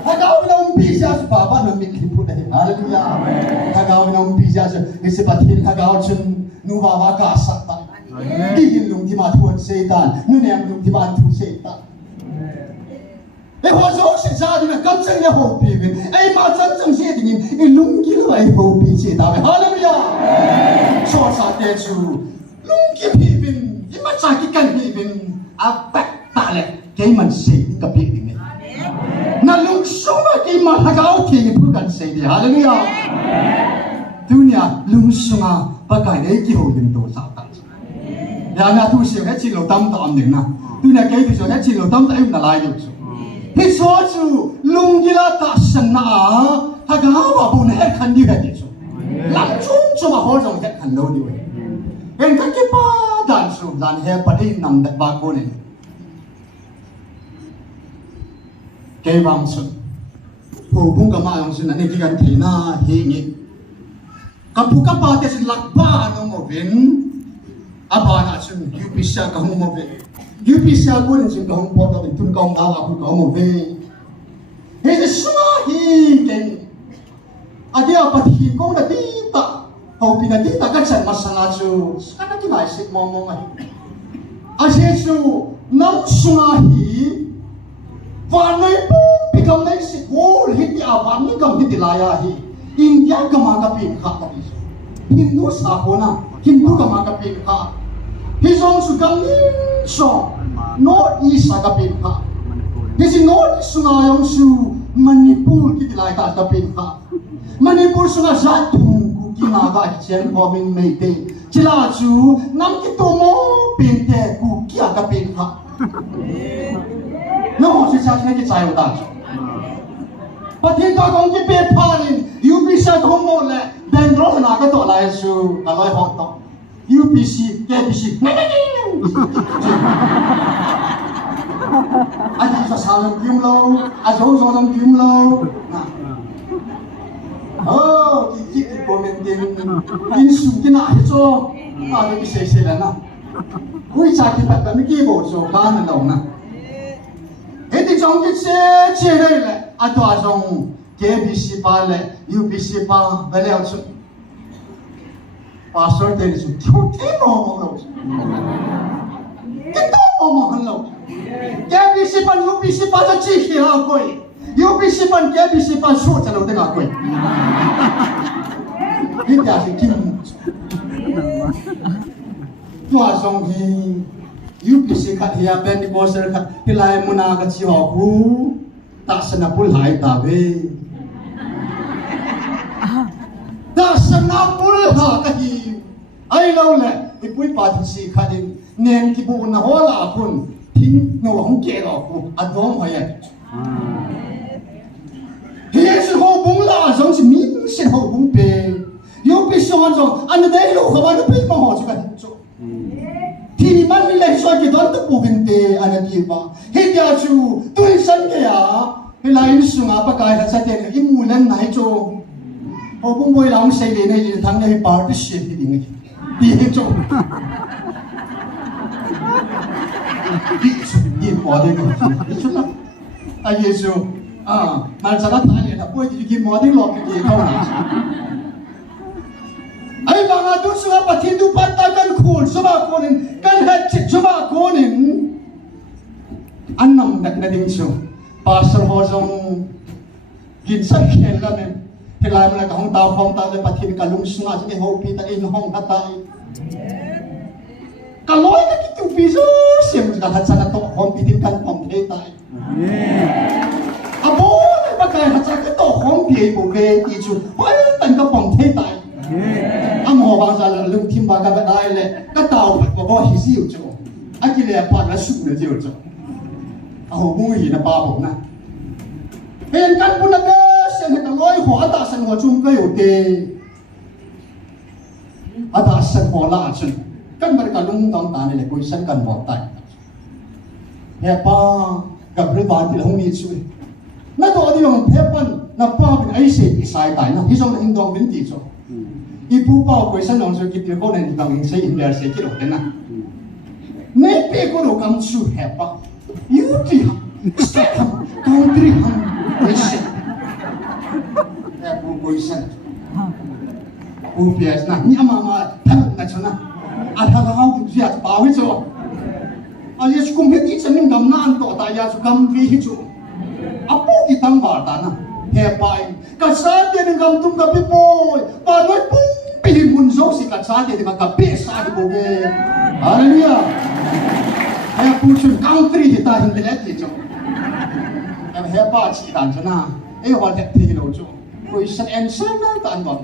hagaw na pi sa baba na mi kipu dai hallelujah hagaw na pi sa hesi patin hagaw chun nu baba ka sakta di lung ti ma thuan setan nu nem lung ti ma thu setan ai ho so si sa di na kam sa ni ho pi ai ma chan chang se ding ai lung ki lai ho pi se da hallelujah so sa te chu lungki hibin, imachaki kan hibin, apak tale, kay man say kapit ni. Na lungsuma kay mahagaw kay ipukan say di. Hallelujah. Dunia lungsuma pagkay ay kihoyin to sa atas. Yan na tu siya kay chilo tam tam din na. Dunia kay tu siya kay chilo tam tam na layo. Hiso chu lungila ta san na hagawa bu na kan di ka di so. Lang chung chuma ho jong kan lo di. Yang kaki pa dan su dan he padi nam dat bago ni. Kay bang su. Hubung kama yang su na ni kigan tina hingi. Kapu kapa te sin lakpa no mo vin. Aba na su yupisa ka mo vin. Yupisa ko ni sin ka mo po to tun ka ala ko ka mo vin. He de suma hi ken. Adia pati ko na tita. Hau pinati takat san masanga chu kana ki mai sik momong ai ase chu nam sunga hi vanai pu pikam nei sik wol hiti awan ni kam hiti laya hi india kama ka pin kha ta hindu sa hona hindu kama ka pin kha hi song su kam ni so no east ka pin kha hi si no sunga yong su manipur ki laya ta ka pin kha manipur sunga zat kinaga chen homing meite chila chu nam ki tomo pinte ku kia ka pin kha no si sa ki chai uta pathin ta kong ki pe pharin you be sa homo le bendro na ka to lai lai su aloi hot to UPC KBC anh cho sao làm kiếm lâu anh cho làm kiếm lâu cái của mình tiền in sung cái nào cho cái xe là na cuối trái cái bát cái kia bộ cho ba năm đồng na hết thì trong cái xe đây là anh cho trong KBC ba là UPC ba về liệu chứ pastor tên là thiếu thế mà lâu cái đó mà lâu KBC ban UPC ban cho chi khi nào coi UPC ban KBC ban số cho lâu thế nào coi cái nhà thì kim cho xong thì UPC khát hiệp bên đi bớt khát cái lại muốn ăn cái gì họ cú ta sẽ nạp lại ta về ta sẽ nạp lại cái gì ai lâu lệ cái quý bà thì gì khát đi nên cái bộ nó hóa là conทิ้งเงาของแกหรอกกูอัดน้องหอยเฮียสิเขาบุ้งล่าสองสิมีสิเขาบุ้งเปย์ยกไปสอนสองอันนั้นได้ลูกเขาว่าจะเป็นมหาจุกันที่นี่มันมีแรงช่วยกี่ตอนตะปูเป็นเตอันนั้นดีป่ะเฮียจูตัวฉันแกอ่ะเวลาอินสุงอ่ะปากกายทัศน์เด่นอิมูนั่นไหนจูเขาบุ้งบอยหลังใส่เลยในทางในปาร์ตี้เชียร์ที่ดิ้งดีเห็นจูยิ่งพอได้ก็ชุดละไอ้เยซูมันสารพัดเนี่ยถ้าพูดถึงกินหมอที่หลอกกินเท่านั้นไอ้บางอาดุสมาปฏิดูปัตตากันคูณสมาโคนินกันเฮ็ดจิตสมาโคนินอันนั้นดักนั่นเองชูภาษาหัวจงกินสักเข็นละเนี่ยเฮลายมันก็ห้องตาเลยปฏิกันลุงสมาจะได้หัวปีตาอินห้องตาตายkalau ini kita bisa siapa juga hanya tu kompetitif kompetitif tay. Abo ni pakai hanya kita kompetitif bukan itu, wah tengah kompetitif tay. Amo bangsa lalu tim baga berday le, kata bawa hisi ujo, akhirnya apa nak suku le ujo. Aku mungkin nak bawa na. Henkan pun ada siapa kalau ihua ada sen ihua cuma kau te, ada sen ihua lah sen. Kan mereka lungtang tani le kuisan kan botai. Hepa kabribati lahung ni cui. Na to adi yang hepan na pa bin aise isai tai na hisong na indong bin ti so. Ipu pa kuisan nong so kitir ko na indong in sei india se kiro tena. Ne pe ko ro kam chu hepa. Yuti ha. State ha. Country ha. Aise. Hepu kuisan. Upias na ni ama than na chuna. Ada orang tu siapa tahu itu. Ayah cukup hiti cening gamnan tu, ayah cukup hiti. Apa kita bertanya? Hebai. Kasar dia dengan gam tu kapi boy. Panai pun pilih munzau si kasar dia dengan kapi sah boge. Haleluya. Ayah pucun country kita hintelet itu. Hebai cikan cina. Wadah tiga tu. Koi sen ensana tak anggap.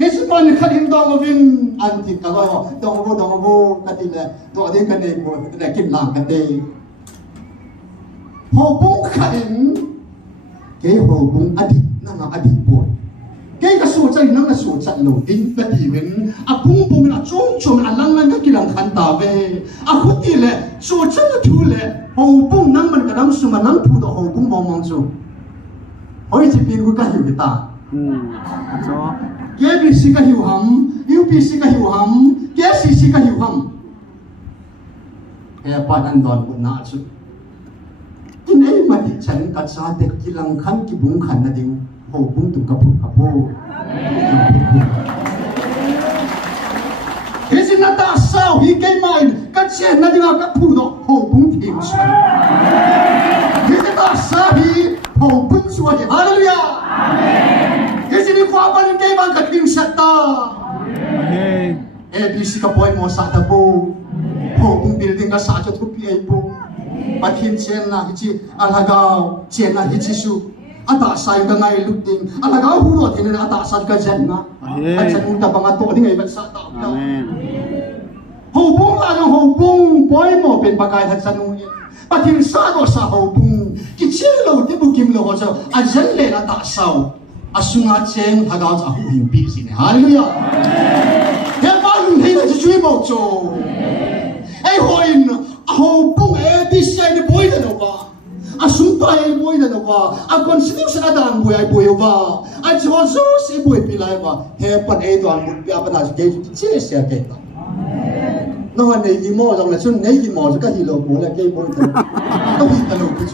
Hesipan kadin dong ovin anti kalau dong obo kadile to adin kadai bo kadai kim lang kadai hobung kadin ke hobung adik nang adik bo ke kasu cai nang kasu chat lo din kadai wen apung pung na chong alang lang ka kilang khanta ve aku tile su chan tu le hobung nang man kadam su man nang pu do hobung mong chu hoi chi pin ku ka hiu kita so KBC ka hiu ham, UPC ka hiu ham, KCC ka hiu ham. Kaya padan don pun na chu. Kinai mati chan kat sa tek kilang khan ki bung khan na ding ho bung tu kapu. Hesi na ta sao hi kai mai kat chen na ding ka pu do ho bung tim chu. Hesi ta sa hi ho bung chu hi. Hallelujah. Amen. Kasi ni kuapan yung kayo mga kating sata. ABC ka po ay mo sa tabo. Kung building ka sa ato tupi ay po. Pathin chen na hichi alagaw. Chen na hichi su. Ataasay ka nga ilugding. Alagaw hulot. Hindi na ataasad ka dyan na. At sa nung tabang ato. Hindi nga iban sa tao. Hubong lang ang hubong. Boy mo pinpagayad sa nung yan. Pathin sa hubong. Kichilo di bugim lo ko sa. Ajan le na taasaw. asunga cheng hagao cha hu him pi sin hallelujah he pa lu hei na chui bo cho ai hoin ho pung e bi sai ni boy da no ba asung pa e boy da no ba a constitution adan boy ai boy ba a cho so si boy pi lai ba he pan e don mut pi apa na ke che se ke ta no nei gi mo jong la chun nei gi mo ka hi lo bo la ke boy ta to hi ta lo ku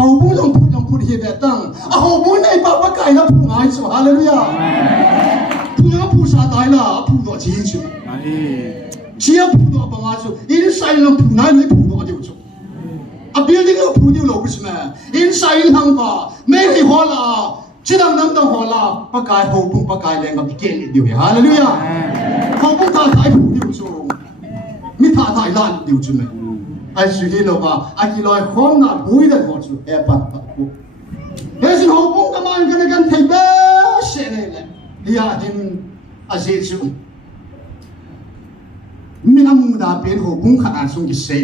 hầu bún lòng phụt hiệp đẹp tăng hầu bún này bà bác cải nó phụt ngay chứ hallelujah phụt nó phụt sa tái là phụt nó chỉ chứ chỉ phụt nó bằng ngay chứ inside nó phụt ngay mới phụt nó điều chứ à building nó phụt điều lâu chứ mà inside hàng bà mấy cái hoa là chỉ đang nằm trong hoa là bác cải hầu bún bác cải lên gặp cái điều này hallelujah hầu bún ta thái phụt điều chứ mi ta thái lan điều chứ mà ai suy nghĩ đâu mà ai chỉ nói không là bùi đất họ chú ép bắt cô, thế xin họ cũng cảm ơn cái này thầy bé sẽ này này, đi à hình à dễ chú, mình làm đã bên họ cũng khả năng xuống cái xe,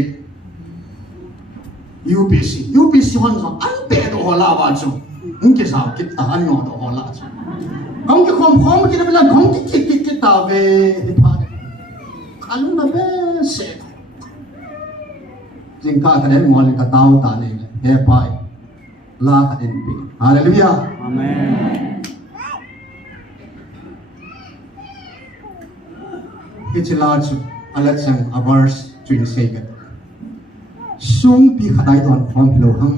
UPC hoàn toàn ăn bể đồ họ làm vào chú, không cái sao cái ta ăn ngọt đồ họ làm chú, không cái không cái này là không cái ta về đi phá, anh làm bé sẽ jing ka kaden ngol ka tau ta ne he pai la ka den pi hallelujah amen kichla chu ala chang avars twin sega sung pi khadai don phom philo ham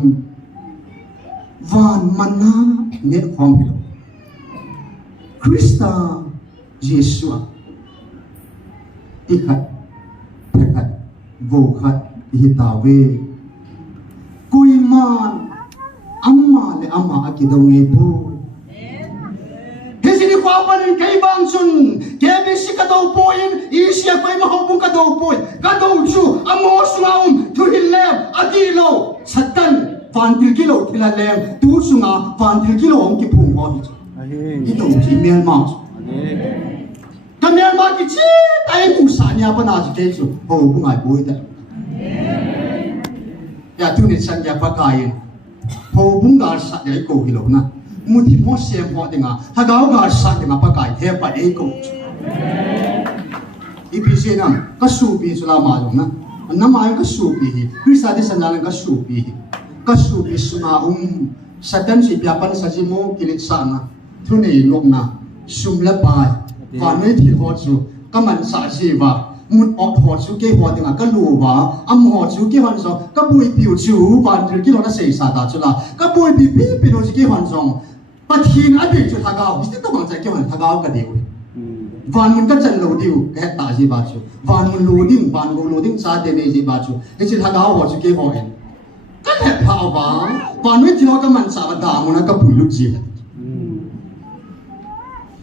van manna ne phom philo Krista Yeshua ikhat thekhat vô khat hitawe kuiman amma le amma akidong epo hesini kwapan kay bang sun kebe si kadaw po in isya ko mahubong kadaw po kadaw chu amo sungaum to hilem adilo satan vantil kilo tilalem tu sunga vantil kilo om ki phung ho ito ji mel ma kamel ma ki chi tai ku sa nya pa na ji ke chu ho bu ngai boi da ya tu ni san ya pakai ho bung gar sa ya ko hilo na muti mo se mo dinga ha ga gar sa dinga pakai he pa e ko ipc nam ka su bi sula ma lo na na ma ka su bi krista de san ka su bi suna satan si bia pan sa ji mo kilit sa na tu ni lok na sum la pai va ne thi ho chu ka man sa ji ba mun op ho chu ke ho dinga ka lu wa am ho chu ke han so ka bui piu chu ban tri ki lo na sei sa ta chu la ka bui pi lo ji ke han song pathin a de chu tha ga bi ta mang chai ke han tha ga ka de van mun ka chan lo diu ke ta ji ba chu van mun lo ding van go lo ding sa de ne ji ba chu e chi tha ga ho chu ke ho en ka he pha ba van wi ti lo ka man sa ba da mun ka bui lu ji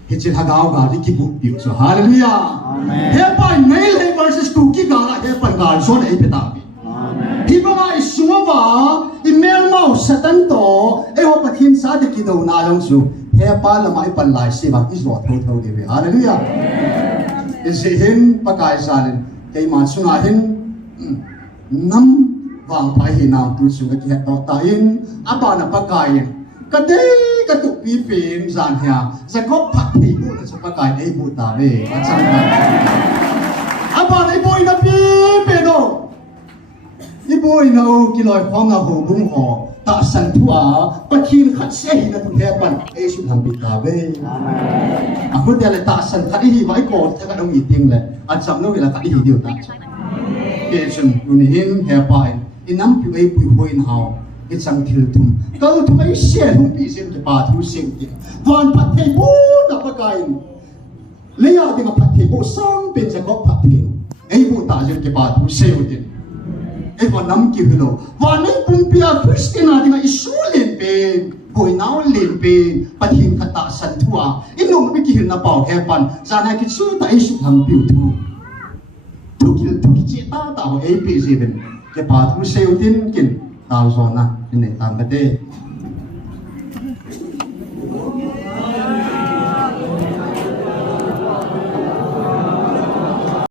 Hicil hagaw gari ki book piu so hallelujah amen he pai nei le verses 2 ki gara he pan gar so nei petabi amen hi ba mai suwa email mau satan to e ho pathin sa de ki do na long su he pa la mai pan lai si ba is ro tho de we hallelujah amen is hin pakai salin ke ma sunga hin nam wang pai hi na tu su ka ki to ta in apa na pakai kadai ka tu pi pin zan hia za ko phat thi bu na cha pa kai ei bu ta le a chang ta aba nei boy na pi pe no ni boy na o ki loi khom na ho bung ho ta san thua pathin khat se hi na tu he pan ei su tham pi ta ve amen a ko de le ta san khat hi vai ko ta ka dong i ting le a cham no ila ka hi dio ta ke chen ni hin he pai inam pi ei pu hoi na hao it's until tum kalau tu mai share hum pi sim ke pa thu sim ke van pat thei bu na pa kai le ya de pat thei bu sang pe cha ko pat ke ei bu ta sim ke pa thu se u tin ei van nam ki hilo van nei pum pia christina de isu len pe boy now len pe pathin khata san thua inong bi ki hin na pau he pan sa na ki chu ta isu tham piu tu ki che ta ta ho ei pe 7 ke pa thu se u tin kin tao zona ini tang kete